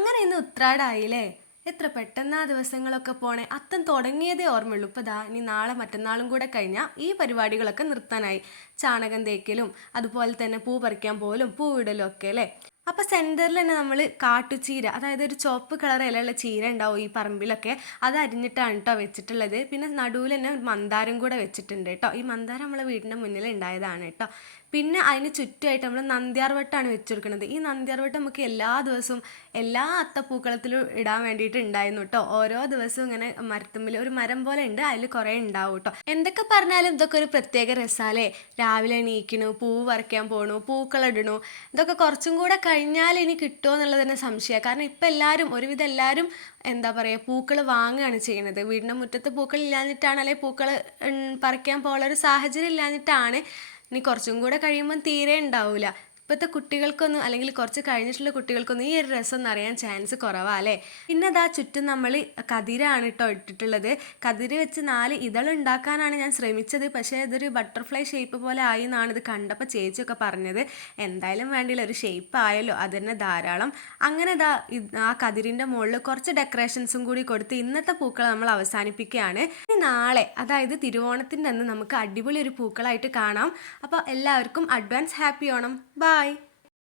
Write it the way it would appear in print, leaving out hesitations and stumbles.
അങ്ങനെ ഇന്ന് ഉത്രാടായില്ലേ? എത്ര പെട്ടെന്ന് ആ ദിവസങ്ങളൊക്കെ പോണേ. അത്തം തുടങ്ങിയതേ ഓർമ്മയുള്ളൂ. ഇപ്പൊ ദാ ഇനി നാളെ മറ്റന്നാളും കൂടെ കഴിഞ്ഞാൽ ഈ പരിപാടികളൊക്കെ നിർത്താനായി. ചാണകം തേക്കലും അതുപോലെ തന്നെ പൂ പറിക്കാൻ പോലും പൂവിടലും ഒക്കെ അല്ലേ? അപ്പൊ സെന്ററിൽ തന്നെ നമ്മൾ കാട്ടുചീര, അതായത് ഒരു ചുവപ്പ് കളർ ഇലയുള്ള ചീര ഉണ്ടാവും ഈ പറമ്പിലൊക്കെ. അത് അരിഞ്ഞിട്ടാണ് കേട്ടോ വെച്ചിട്ടുള്ളത്. പിന്നെ നടുവിൽ തന്നെ ഒരു മന്ദാരം കൂടെ വെച്ചിട്ടുണ്ട് കേട്ടോ. ഈ മന്ദാരം നമ്മളെ വീടിന്റെ മുന്നിൽ ഉണ്ടായതാണ് കേട്ടോ. പിന്നെ അതിന് ചുറ്റുമായിട്ട് നമ്മൾ നന്ദ്യാർവട്ടമാണ് വെച്ചുകൊടുക്കുന്നത്. ഈ നന്ദ്യാർവട്ടം നമുക്ക് എല്ലാ ദിവസവും എല്ലാ അത്തപ്പൂക്കളത്തിലും ഇടാൻ വേണ്ടിയിട്ട് ഉണ്ടായിരുന്നു കേട്ടോ. ഓരോ ദിവസവും ഇങ്ങനെ മരത്തുമ്പിൽ ഒരു മരം പോലെ ഉണ്ട്, അതിൽ കുറേ ഉണ്ടാവും കേട്ടോ. എന്തൊക്കെ പറഞ്ഞാലും ഇതൊക്കെ ഒരു പ്രത്യേക രസാലേ. രാവിലെ എണീക്കണു, പൂവ് പറിക്കാൻ പോണു, പൂക്കളിടണു. ഇതൊക്കെ കുറച്ചും കൂടെ കഴിഞ്ഞാൽ ഇനി കിട്ടുമോ എന്നുള്ളത് തന്നെ സംശയമാണ്. കാരണം ഇപ്പം എല്ലാവരും, ഒരുവിധം എല്ലാവരും എന്താ പറയുക, പൂക്കൾ വാങ്ങുകയാണ് ചെയ്യുന്നത്. വീടിൻ്റെ മുറ്റത്ത് പൂക്കൾ ഇല്ലാഞ്ഞിട്ടാണ്, അല്ലെങ്കിൽ പൂക്കൾ പറിക്കാൻ പോകാനുള്ള ഒരു സാഹചര്യം ഇല്ലാഞ്ഞിട്ടാണ്. ഇനി കുറച്ചും കൂടെ കഴിയുമ്പം തീരെ ഉണ്ടാവില്ല. ഇപ്പോഴത്തെ കുട്ടികൾക്കൊന്നും, അല്ലെങ്കിൽ കുറച്ച് കഴിഞ്ഞിട്ടുള്ള കുട്ടികൾക്കൊന്നും ഈ ഒരു രസം അറിയാൻ ചാൻസ് കുറവാ അല്ലേ. പിന്നെ അതാ ചുറ്റും നമ്മൾ കതിരാണ് കേട്ടോ ഇട്ടിട്ടുള്ളത്. കതിര് വെച്ച് 4 ഇതളുണ്ടാക്കാനാണ് ഞാൻ ശ്രമിച്ചത്. പക്ഷേ ഇതൊരു ബട്ടർഫ്ലൈ ഷേപ്പ് പോലെ ആയി എന്നാണ് ഇത് കണ്ടപ്പോൾ ചേച്ചിയൊക്കെ പറഞ്ഞത്. എന്തായാലും വേണ്ടിയില്ല, ഒരു ഷേപ്പ് ആയല്ലോ, അത് തന്നെ ധാരാളം. അങ്ങനെ ഇതാ ആ കതിരിൻ്റെ മുകളിൽ കുറച്ച് ഡെക്കറേഷൻസും കൂടി കൊടുത്ത് ഇന്നത്തെ പൂക്കൾ നമ്മൾ അവസാനിപ്പിക്കുകയാണ്. ഇനി നാളെ, അതായത് തിരുവോണത്തിൻ്റെ അന്ന് നമുക്ക് അടിപൊളി ഒരു പൂക്കളായിട്ട് കാണാം. അപ്പോൾ എല്ലാവർക്കും അഡ്വാൻസ് ഹാപ്പി ഓണം. ബൈ.